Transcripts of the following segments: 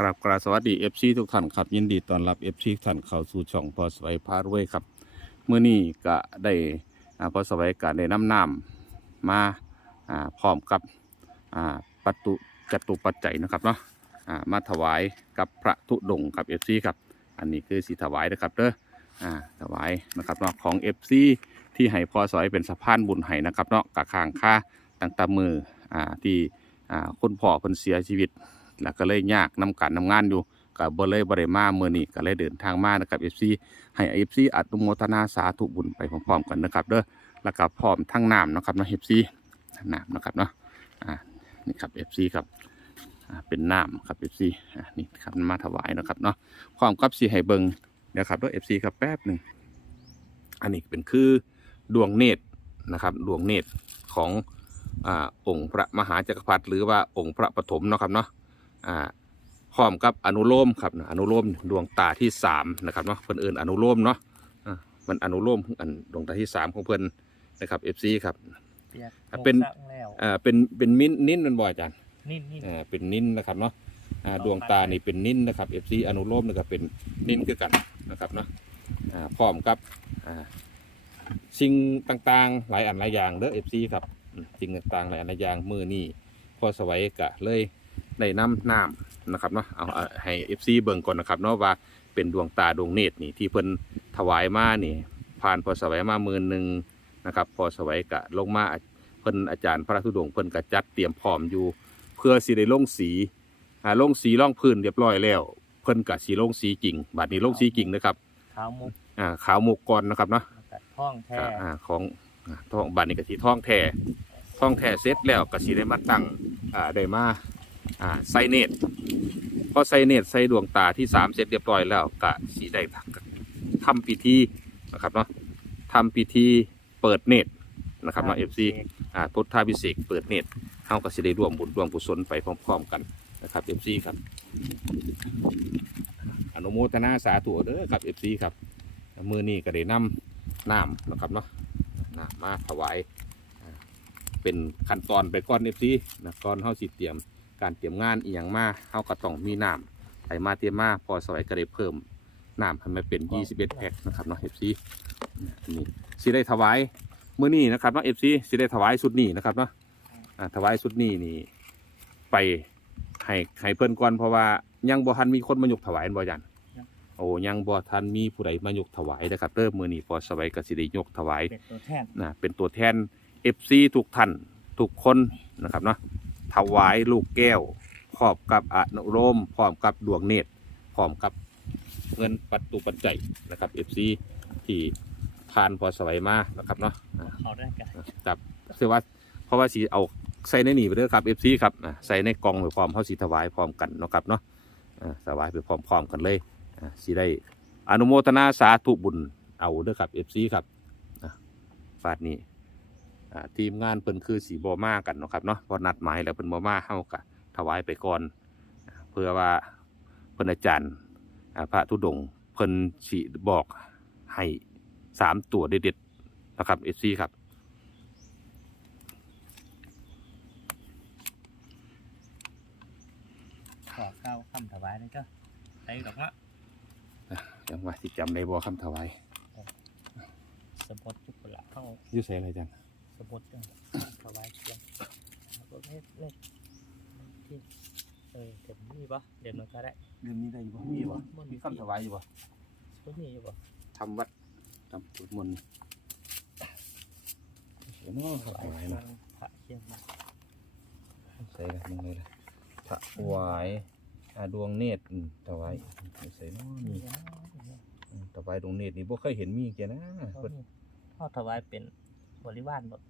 ครับกราบสวัสดีเอฟซีทุกท่านครับ ยินดีต้อนรับเอฟซีท่านเข้าสู่ช่องพอสไวพารวยครับเมื่อนี้ก็ได้พอสไวก็ได้น้ำน้ำมาพร้อมกับอ่าปัตุจตุปัจจัยนะครับเนาะมาถวายกับพระธุดงค์ครับเอฟซีครับ อันนี้คือสีถวายนะครับเด้อถวายนะครับเนาะของเอฟซีที่ให้พอสไวเป็นสะพานบุญให้นะครับเนาะกะข้างค่าตั้งต่มืออที่คุณพ่อเพิ่นเสียชีวิต แล้วก็เลยยากนำการนำงานอยู่ก็บ่เลยบ่ได้มาเมื้อนี้ก็เลยเดินทางมานะครับ FC ให้ FC อนุโมทนาสาธุบุญไปพร้อมๆกันนะครับเด้อแล้วก็พร้อมทั้งน้ำนะครับเนาะ FC น้ำนะครับเนาะอ่านี่ครับ FC ครับอ่าเป็นน้ำครับ FC อ่านี่ครับมาถวายนะครับเนาะพร้อมกับสิให้เบิงเดี๋ยวครับเด้อ FC ครับแป๊บหนึ่งอันนี้เป็นคือดวงเนตรนะครับดวงเนตรของอ่าองค์พระมหาจักรพรรดิหรือว่าองค์พระปฐมนะครับเนาะ อ่าพร้อมกับอนุโลมครับอนุโลมดวงตาที่สามนะครับเนาะเพิ่นเอื่นอนุโลมเนาะอ่ามันอนุโลมอันดวงตาที่สามของเพิ่นนะครับ FC ครับเปียกอะเป็นโคกสร้างแล้วอ่าเป็นเป็นมิ้นนิ้นมันบ่อยอาจารย์นิ่นนิ่นอ่าเป็นนิ้นนะครับเนาะอ่าดวงตานี่เป็นนิ้นนะครับ FC อนุโลมนะครับเป็นนิ้นคือกันนะครับเนาะอ่าพร้อมกับอ่าสิ่งต่างๆ หลายอันหลายอย่างเด้อ FC ครับอืมสิ่งต่างๆหลายอันหลายอย่างมือนี่พอสวัยกะเลย ได้น้ำน้ำนะครับเนาะเอาเอาให้ FC เบิ่งก่อนนะครับเนาะว่าเป็นดวงตาดวงเนตรนี่ที่เพิ่นถวายมานี่ผ่านพอสวัยมาหมื่นหนึ่งนะครับพอสวัยกะลงมาเพิ่นอาจารย์พระธุดงค์เพิ่นกะจัดเตรียมพร้อมอยู่ เพื่อสิได้ลงสีอ่าลงสีร่องพื้นเรียบร้อยแล้ว เพิ่นกะสีลงสีจริงบัดนี้ลงสีจริงนะครับขาวมุกอ่าขาวมุกก่อนนะครับเนาะกัดท้องแท้ก็อ่าของอ่าทองบัดนี้ก็สีทองแท้ทองแท้เสร็จแล้วก็สีได้มาตั้งอ่าได้มา อ่าใส่เนตรพอใส่เนตรใส่ดวงตาที่สามเสร็จเรียบร้อยแล้วก็สีได้ทำพิธีนะครับเนาะทำพิธีเปิดเนตรนะครับเนาะเอฟซีอ่าพุทธาพิเศษกเปิดเนตรเฮาก็สิได้ร่วมบุญร่วมกุศลไปพร้อมๆกันนะครับเอฟซีครับ อนุโมทนาสาธุเด้อครับเอฟซีครับมือนี้ก็ได้นำน้ำนะครับเนาะน้ำมาถวายอ่าเป็นขั้นตอนไปก่อนเอฟซีนะก่อนเฮาสิเตรียม การเตรียมงานอีหยังมาเฮาก็ต้องมีน้ำไปมาเตรียมมาพอสวัยก็ได้เพิ่มน้ำให้มันเป็น 21 แพ็คนะครับเนาะเอฟซีนี่สิได้ถวายมื่อนี้นะครับเนาะเอฟซีสิได้ถวายชุดนี้นะครับเนาะอ่าถวายชุดนี้นี่ไปให้ให้เพิ่นก่อนเพราะว่ายังบ่ทันมีคนมายกถวายบ่ยันโอ้ยังบ่ทันมีผู้ใดมายกถวายนะครับเริ่มมื้อนี้พอสบายก็สิได้ยกถวายเป็นตัวแทนนะเป็นตัวแทน FC ทุกท่านทุกคนนะครับเนาะ ถวายลูกแก้วพร้อมกับอนุโลมพร้อมกับดวงเนตรพร้อมกับเงินปัจจุปัจจัยนะครับ FC ที่ผ่านพอสบายมานะครับเนาะอ่าเขาได้กันครับคือว่าเพราะว่าสีเอาใส่ในนี่ไปเด้อครับเอฟซีครับอ่าใส่ในกล่องไปพร้อมเขาสีถวายพร้อมกันเนาะครับเนาะอ่าถวายไปพร้อมๆกันเลยอ่าสีได้อนุโมทนาสาธุบุญเอาเด้อครับเอฟซีครับอ่าฟาดนี้อ่า ทีมงานเพิ่นคือสีบอมากันเนาะครับเนาะพอนัดหมายแล้วเพิ่นบอมาเฮากะถวายไปก่อนอ่าเพื่อว่าเพิ่นอาจารย์อ่าพระธุดงค์เพิ่นสิบอกให้สามตัวเด็ดๆนะครับเอฟซีครับขอเก้าคำถวายเลยก็ใส่ดอกมะจังหวะที่จำได้บ่คำถวายสมบดจุกุละเข้าอยุ่ใส่อะไรจัง สมบดจังถวายเชียงแล้วก็เล็กเล็กที่เออเดี๋ยวมีปะเดี๋ยวมันก็ได้เรื่องนี้ได้อยู่บ่มีบ่มันมีคำถวายอยู่บ่ก็มีอยู่ปะทำวัดทำสวดมนต์เดี๋ยวเนาะถวายถวายเชียนะงพระเชียงมาใส่ละมึงเลยละถวายอาดวงเนตรอืมถวายใส่เนาะมีนี่นะอืมถวายดวงเนตรนี่บ่เคยเห็นมีแกนะเขาเพิ่นมีพ่อถวายเป็นบริวารหมดเอ่อ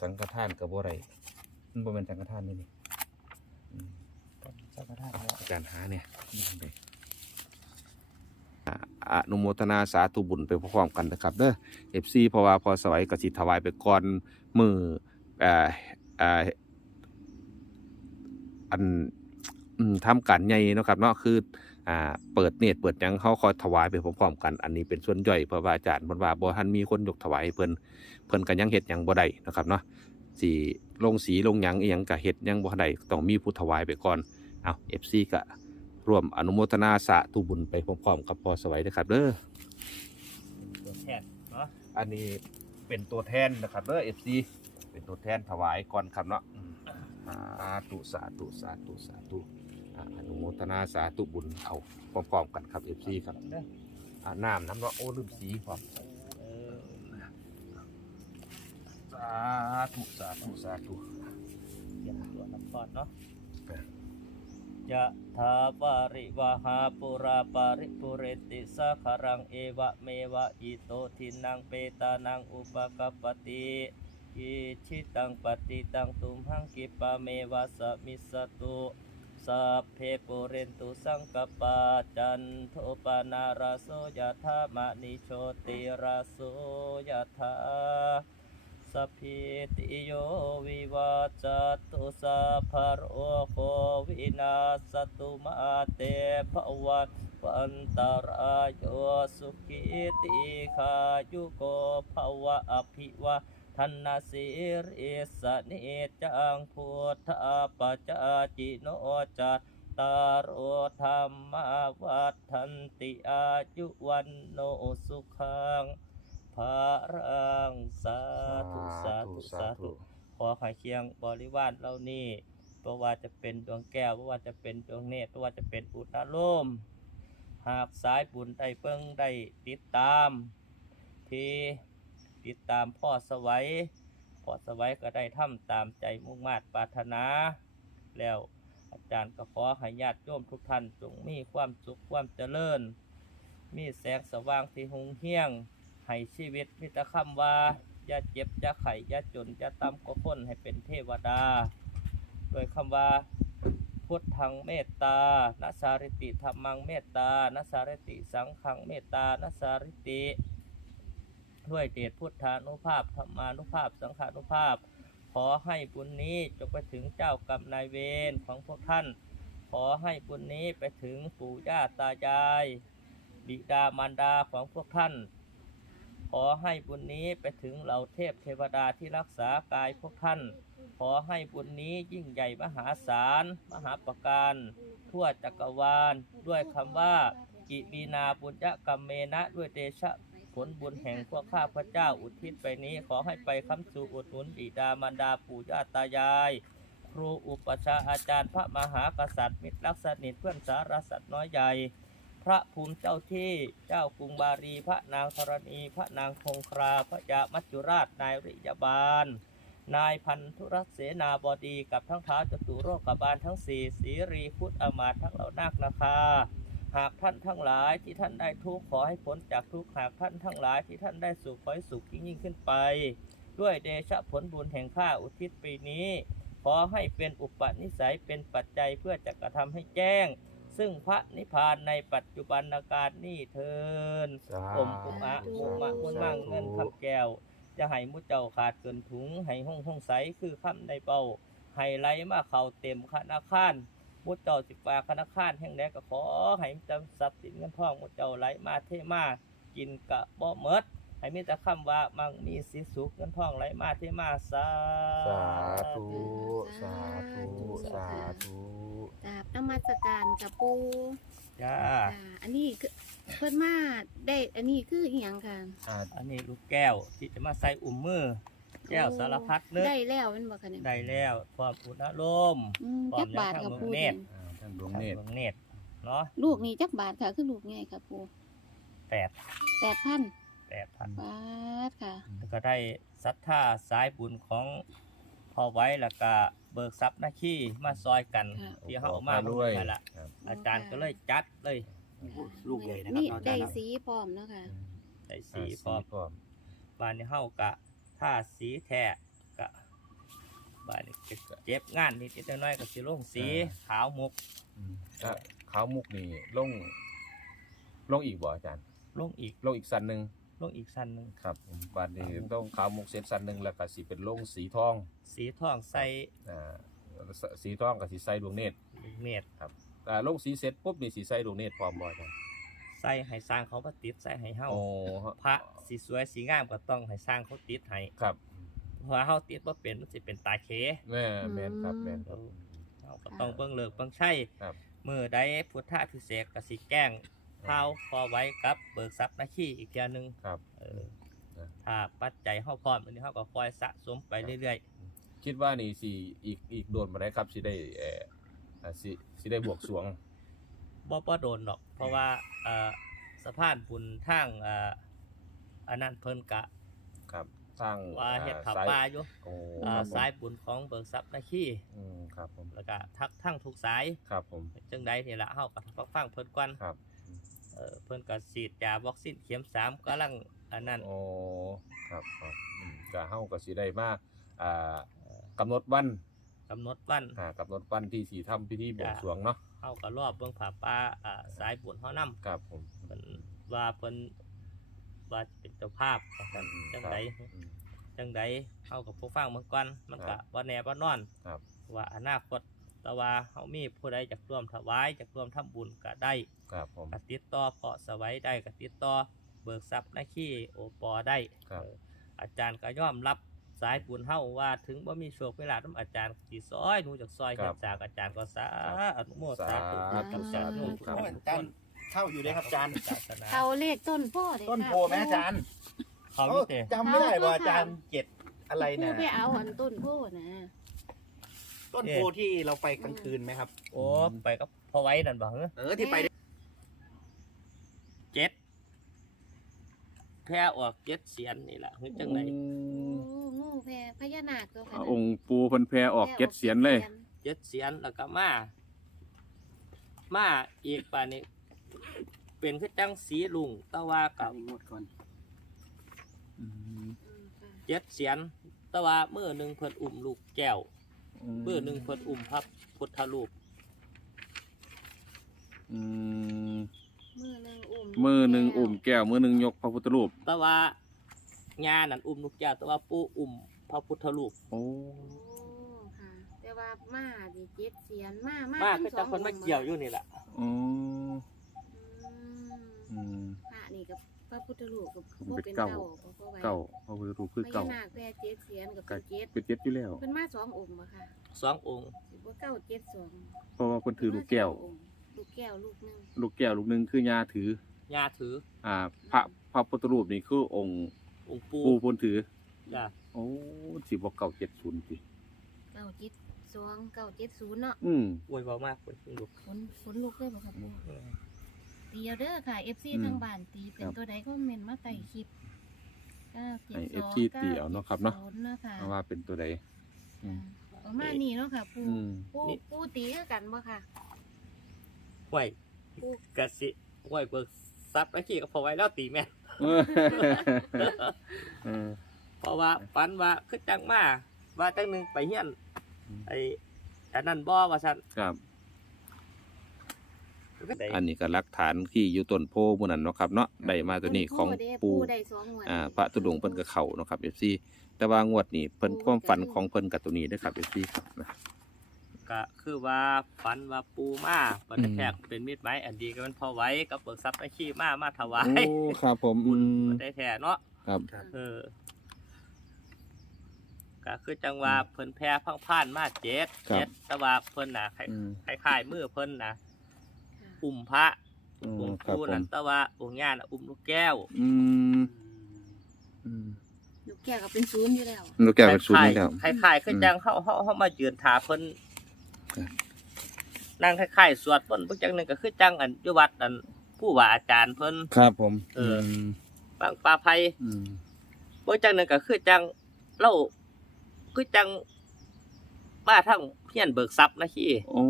สังฆทานกับบ่ไรมันบ่แม่นสังฆทานนี่นี่อืมเป็นเจ้าพระธาตุเนาะอาจารย์หาเนี่ยอ่าอนุโมทนาสาธุบุญไปพร้อมๆกันนะครับเด้อเอฟซีเพราะว่าพอสวัยกสิถวายไปก่อนมืออ่าอ่าอันอืมทำการใหญ่เนาะครับเนาะคือ อ่าเปิดเนตรเปิดยังเขาคอยถวายไปพร้อมๆกัน อันนี้เป็นส่วนย่อยเพราะว่าอาจารย์เพิ่นว่าบ่ทันมีคนยกถวายเพิ่นเพิ่นก็ยังเฮ็ดยังบ่ได้นะครับเนาะสิลงสีลงยังอีหยังกะเฮ็ดยังบ่ได้ต้องมีผู้ถวายไปก่อนเอา FC ก็ร่วมอนุโมทนาสาธุบุญไปพร้อมๆกับพอสวัยนะครับเด้อตัวแทนเนาะอันนี้เป็นตัวแทนนะครับเด้อ FC เป็นตัวแทนถวายก่อนครับเนาะสาธุสาธุสาธุสาธุ อนุโมทนาสาธุบุญเอาพร้อมๆกันครับ FC ครับเด้ออ่าน้ำน้ำเนาะโอ้ลืมสีพร้อมเออสาธุสาธุสาธุเตรียมตัวรับพรเนาะยะถาวาริวหาปุราปาริปุเรติสาคารังเอวะเมวะอิโตทินังเปตานังอุปกปปติอิชิตังปฏิตังตุมหังกิปะเมวะสะมิสตุ สัพเพปุเรนตุสังกปาจันโทปนาราโสยธามะนิโชติราโสยธาสัพพิติโยวิวัจจุสัพพโรโควินาสตุมาเตภวันวันตารายโยสุขิติขายุโกภวะอภิวะ ทันนาสิริสนิจังพุทธาปัจจาจิโนจัตตารโอธรรมวัฏันติอายุวันโนสุขังพระรังสาธุสาธุสาธุขอให้เคียงบริวารเหล่านี้บ่ว่าจะเป็นดวงแก้วบ่ว่าจะเป็นดวงเนตรบ่ว่าจะเป็นอุตโลมหากสายบุญได้เบิ่งได้ติดตาม ที่ ติดตามพ่อสวัยพ่อสวัยก็ได้ทำตามใจมุ่งมาตรปรารถนา แล้วอาจารย์ก็ขอให้ญาติโยมทุกท่านจงมีความสุขความเจริญ มีแสงสว่างที่หงเฮียงให้ชีวิตมิตรคำว่าอย่าเจ็บอย่าไข้อย่าจนอย่าต่ำกว่าคนให้เป็นเทวดา โดยคำว่าพุทธังเมตตานัสสาริติธรรมังเมตตานัสสาริติสังขังเมตตานัสสาริติ ด้วยเดชพุทธานุภาพธรรมานุภาพ สังขานุภาพ ขอให้บุญนี้จงไปถึงเจ้ากรรมนายเวรของพวกท่าน ขอให้บุญนี้ไปถึงปู่ย่าตายาย บิดามารดาของพวกท่าน ขอให้บุญนี้ไปถึงเหล่าเทพเทวดาที่รักษากายพวกท่าน ขอให้บุญนี้ยิ่งใหญ่มหาศาล มหาประการ ทั่วจักรวาล ด้วยคำว่ากิบีนาบุญยกรรมเมนะด้วยเดชะ ผลบุญแห่งพวกข้าพระเจ้าอุทิศไปนี้ ขอให้ไปคำสู่อุดหนุนบิดามารดาปู่ย่าตายาย ครูอุปชาอาจารย์พระมหากษัตริย์มิตรรักสนิทเพื่อนสารสัตว์น้อยใหญ่ พระภูมิเจ้าที่เจ้ากรุงบารีพระนางธรณี พระนางคงคราพระยามัจจุราชนายริยาบาล นายพันธุรักษ์เสนาบดีกับทั้งท้าวจตุโรกบาลทั้งสี่สีรีพุทธอมาทั้งเหล่านาคนาคา หากท่านทั้งหลายที่ท่านได้ทุกข์ขอให้พ้นจากทุกข์หากท่านทั้งหลายที่ท่านได้สุขขอให้สุขยิ่งยิ่งขึ้นไป ด้วยเดชะผลบุญแห่งข้าอุทิศปีนี้ ขอให้เป็นอุปนิสัยเป็นปัจจัยเพื่อจะกระทำให้แจ้ง ซึ่งพระนิพพานในปัจจุบันการนี้เทินอมอุอะมุมะมุนมั่งเงินคำแก้ว จะให้มุเจ้าขาดเกินถุงให้ห้องห้องใสคือคำในเป้าให้ไหลมาเข่าเต็มธนาคาร มุเจ้าสิฝากธนาคารแห่งใดก็ขอให้จำทรัพย์สินเงินทองมุเจ้าไหลมาเทมากินกะบ่เมิดให้มีแต่คำว่ามั่งมีสิสุขเงินทองไหลมาเทมาสาสาธุ สาธุ สาธุกราบนมัสการกับปูจ้าจ้าอันนี้คือเพิ่นมาได้ อันนี้คืออีหยังค่ะ อ่าอันนี้ลูกแก้วที่จะมาใส่อุ้มมือ แก้วสารพัดนึกได้แล้วแมันบ่คะเนี่ยได้แล้วพร้อมอุณโลมอืมพร้อจัมกบาทแล้วกับทางปูเมืองเนนี่ตรอ่าท่านดวงเนตรทางเนตรเนาะลูกนี่จักบาทค่ะคือลูกไงค่ะปูแปดแปดพันแปดพันบาทค่ะ แล้วก็ได้ศรัทธาสายบุญของพอไว้แล้วก็เบิกทรัพย์หน้าขี้มาซอยกันค่ะ ที่เขาเอามาด้ด้ววยยละครับอาจารย์ก็เลยจัดเลยลูกใหญ่นะครับนี่อาจารย์ ได้ครับสีพร้อมเนาะค่ะ ได้สีอ่าพร้อมพร้อม บ้านนี้เฮากะ ถ้าสีแท้กะบ้านนี้ก็เจ็บงานนิดๆน้อยๆก็สิลงสีขาวมุกอืมก็ขาวมุกนี่ลงลงอีกบ่อาจารย์ลงอีกลงอีกสันหนึ่งลงอีกสั้นหนึ่งครับบานนี้ต้องขาวมุกเส้นสันหนึ่งแล้วก็สีเป็นลงสีทอง สีทองใส่อ่าสสีทองกับสีใสดวงเนตรเนตรอ่าลงสีเสร็จปุ๊บนี่สีใสดวงเนตรพร้อมบ่อาจารย์ ใส่ให้สร้างเขามาติดใส่ให้เฮาโอ้พระสีสวยสีงามก็ต้องให้สร้างเขาติดให้ครับเหัวเฮาติดบ่เป็นมันสิเป็นตาเคแม่แม่นครับแม่นครับเฮาก็ต้องเบิ่งเลิกเบิ่งใช้ครับมือใดพุทธพิเศษกก็สิแกล้งเฮาพอไว้กับเบิกทรัพย์หน้าขี้อีกเทื่อนึงครับเออนะถ้าปัจจัยเฮาพร้อมอันนี้เฮาก็คอยสะสมไปเรื่อยคิดว่านี่สิอีกอีกโดนมาได้ครับสิได้เอ่ออ่าสิสิได้บวกสรวงๆ บ่บ่โดนหรอก เพราะว่าเอ่อสะพานบุญทางเอ่ออันนั้นเพิ่นกะครับสร้างว่าเฮ็ดอ่ผาสายป่าอยู่โอ้อ่าครับผมสายบุญของเบิกทรัพย์หน้าขี้อืมครับผมแล้วก็ทักทั้งทุกสายครับผมจังใดนี่ละเฮาก็ฟังฟังเพิ่นก่อนครับเออเพิ่นก็ฉีดยาวัคซีนเข็มสามกำลังอันนั้นโอ้ครับครับอืมก็เฮาก็สิได้มาอ่ากำหนดวันกำหนดวันอ่ากำหนดวันที่สิทำพิธีบวงสรวงเนาะเฮาก็รอบเบิ่งผาป่าอ่าสายบุญเฮานำครับผมเพิ่นว่าเพิ่นว่าเป็นเจ้าภาพว่าซั่นอืม จังใดครับอืมจังใดเฮาก็ผู้ฟังเบิ่งก่อนมันครัก็บบ่แน่บ่นอนครับ ว่าอนาคตแต่ว่าเฮามีผู้ใดอยากร่วมถวายอยากร่วมทำบุญก็ได้ ครับผม ก็ติดต่อเพาะสวัยได้ก็ติดต่อเบิกทรัพย์หน้าขี้โอปอได้ครับ เอออาจารย์ก็ยอมรับ สายบุญเฮาว่าถึงบ่มีโชคเวลานํอาจารย์สิซอยหนูจากซอยครัเฮ็บดจากอาจารย์ก็สาอนุโมทสาสาธุธุสาธุครับทุกคนทุกคนเข้าอยู่ด้วยครับอาจารย์ศาสนาเขาเลขต้นพ่อเด้ต้นโพไหมอาจารย์เขาเอ้าอยู่เตจำไม่ได้ว่าอาจารย์เจ็ดอะไรผู้นะไปเอาอันต้นโพนะต้นโพที่เราไปกลางคืนไหมครับ โอ้ไปกับพอไว้นั่นบ่เหรอเออที่ไปด้วยเจ็ดแพ้ออกเจ็ดเสียนนี่แหละคือจังไดโอ้ งูแพรพญานาคตัวขอ่านาดองค์ปูเพิ่นแพรออกเจ็ดเสียนเลย เจ็ดเสียนแล้วก็มามาอีกป่านนี้ เป็นคือจังสีลุงแตะว่ากับงวดก่อนอืมค่ะเจ็ดเสียนแตะว่ามือหนึ่งเพิ่นอุ่มลูกแก้วมือหนึ่งเพิ่นอุ่มพระพุทธรูปอืมมือหนึงอุ้มมือหนึ่งอุ่มแก้วมือหนึ่งยกพระพุทธรูป แตะว่า ญานั่นอุ่มลูกแก้วแตะว่าปู่อุ่มพระพุทธรูปโอ้โอ้ค่ะ แต่ว่ามาดิเจ็ดเสียนมามามาทั้คืองจังสเพิ่นมาองค์เกี่ยวอยู่นี่แหละโอ้อืมอืมพระนี่กับพระพุทธรูปกับมันพวกเป็นเป็นเก้าเก้าบ่พอไว้เก้าพระพุทธรูปคือพญาเก้านาคแพรเจ็ดเสียนกับเป็นเจ็ดเป็นเจ็ดอยู่แล้วเพิ่นมาสององค์บ่ค่ะสององค์สิบ่เก้าเจ็ดสองเพราะว่าเพิ่นถือลูกแก้ว ลูกแก้วลูกหนึงลูกแก้วลูกหนึงคือยาถือญาถือ อ่า พระพระพุทธรูปนี่คือองค์ องค์ปู่ปูเพิ่นถือ จ้ะโอ้สิบ่เก้าเจ็ดศูนย์สิเก้าเจ็ดสองเก้าเจ็ดศูนย์เนาะอืมอวยเบามากคนลูกฝนฝนลุกเลยบ่ครับปู่เออตีเอาเด้อค่ะ FC อืมทางบ้านตีเป็นครับตัวใดก็เมนมาไต่คลิปเก้าเจ็ดให้สอง FC ตีเอาเนาะครับเนาะก้จ็ดศูย์เนาะค่ะเพราะว่าเป็นตัวใด อืม ประมาณนี้เนาะค่ะ ปูอืม ปูปูตีคือกันบ่ค่ะ ห้วยกะสิห้วยเบิกซับไอ้ขี้ก็พอไว้แล้วตีแม่น เออเออ เพราะว่าฝันว่าคือจังมาว่าจังหนึงไปเฮียนอืม ไอ้อันนั้นบ่ว่าซั่นครับ ได้อันนี้ก็หลักฐานที่อยู่ต้นโพหมู่นั้นเนาะครับเนาะได้มาตัวนี้ของเด้ปูได้สองงวดอ่าพระตุดงค์เพิ่นก็เข้าเนาะครับ FC แต่ว่างวดนี้เพิ่นความฝันของเพิ่นกับตัวนี้เด้อครับ FC ครับนะ ก็คือว่าฝันว่าปูมาปอืฏิมแทกเป็นมิตรไม้อันดีก็มันพอไว้กับเบิกทรัพย์ไอ้ขี้มามาถวายโอ้ครับผมอืมได้แท้เนาะครับเออก็คือจังว่าเพิ่นแพ้พังพ่านมาเจ็ดครับเจ็ดแต่ว่าเพิ่นน่ะคล้ายอืมคล้ายๆมือเพิ่นน่ะค่ะอุ้มพระอืองมค์ครับปู่ผนั่มนแต่ว่าองค์ย่าน่ะอุ้มลูกแก้วอืมอืมลูกแก้วก็เป็นศูนย์อยู่แล้วลูกแก้วเป็นศูนย์นี่แล้วคล้ายๆคือจังเฮาเฮาเฮามายืนถาเพิ่นครับ นั่งคล้ายๆสวดเพิ่นเพิ่นจังหนึงก็คือจังอันอยู่วัดอันผู้ว่าอาจารย์เพิ่น ครับผมเออมบางปลาไผอืมเพิ่นจังหนึงก็คือจังเล่าคือจังมาทั้งเพียนเบิกทรัพย์นะขี้โอ้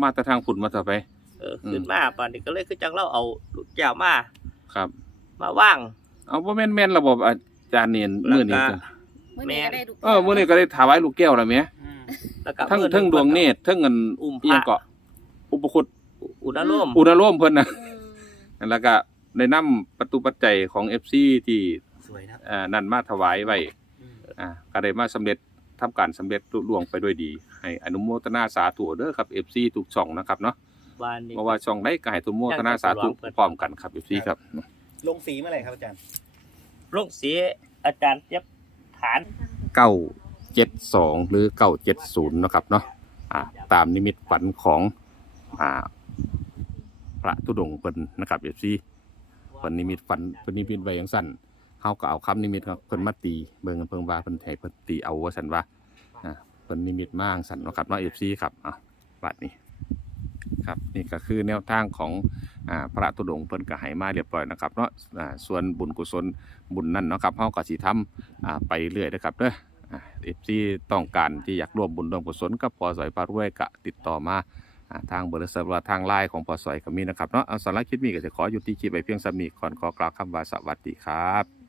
มาแต่ทางฝุ่นมาต่อไป เอออืมขึ้นมาปานนี้ก็เลยคือจังเล่าเอาลูกแก้วมาครับ มาว่าง เอาบ่แม่นแม่นระบบอาจารย์เนียนมื้อนี้แล้วก็จ้ะเมื่อนี้ก็ได้ลูกเออมื้อนี้ก็ได้ถวายลูกแก้วแล้วแหม แล้วก็ทั้งมื้อหทั้งดวงเนตรทั้งเงินอุ้มพอีหยัระงเกาะอุปคุตอุณโลมอุณโลมเพิ่นน่ะอืมแล้วก็ได้นำประตูปัจจัยของ FC ที่สวยนะอ่านั่นมาถวายไว้อืมอ่าก็ได้มาสำเร็จทำการสำเร็จลุล่วงไปด้วยดี ให้อนุโมทนาสาธุเด้อครับ FC ทุกช่องนะครับเนาะบ้านนี้ เพราะว่าช่องได้ก็ให้อนุโมทนาสาธุพร้อมกันครับ FC ครับ ลงสีเมื่อไหร่ครับอาจารย์ ลงสีอาจารย์เจ็บฐาน เก้า เจ็ดสองหรือเก้าเจ็ดศูนย์นะครับเนาะอ่าตามนิมิตฝันของอ่าพระธุดงค์เพิ่นนะครับเอฟซีเพิ่นนิมิตฝันเพิ่นนิมิตไว้อย่างสั้นเฮาก็เอาคำนิมิตครับเพิ่นมาตีเบิ่งกันเพิ่งว่าเพิ่นให้เพิ่นตีเอาว่าซั่นว่าอ่าเพิ่นนิมิตมาจั่งซั่นเนาะครับเนาะเอฟซีครับอะบัดนี้ครับนี่ก็คือแนวทางของอพระตุดงเพิ่นก็ให้มาเรียบร้อยนะครับเนาะส่วนบุญกุศลบุญนั่นนะครับเฮาก็สิทำอ่าไปเรื่อยนะครับเด้อ อ่าที่ต้องการที่อยากร่วมบุญร่วมกุศลกับพอสอยปารวยก็ติดต่อมาทางเบอร์โทรศัพท์ทางไลน์ของพอสอยก็มีนะครับเนาะสาระคิดมีก็จะขอหยุดที่คลิปไปเพียงสามีก่อนขอกล่าวคำว่าสวัสดีครับ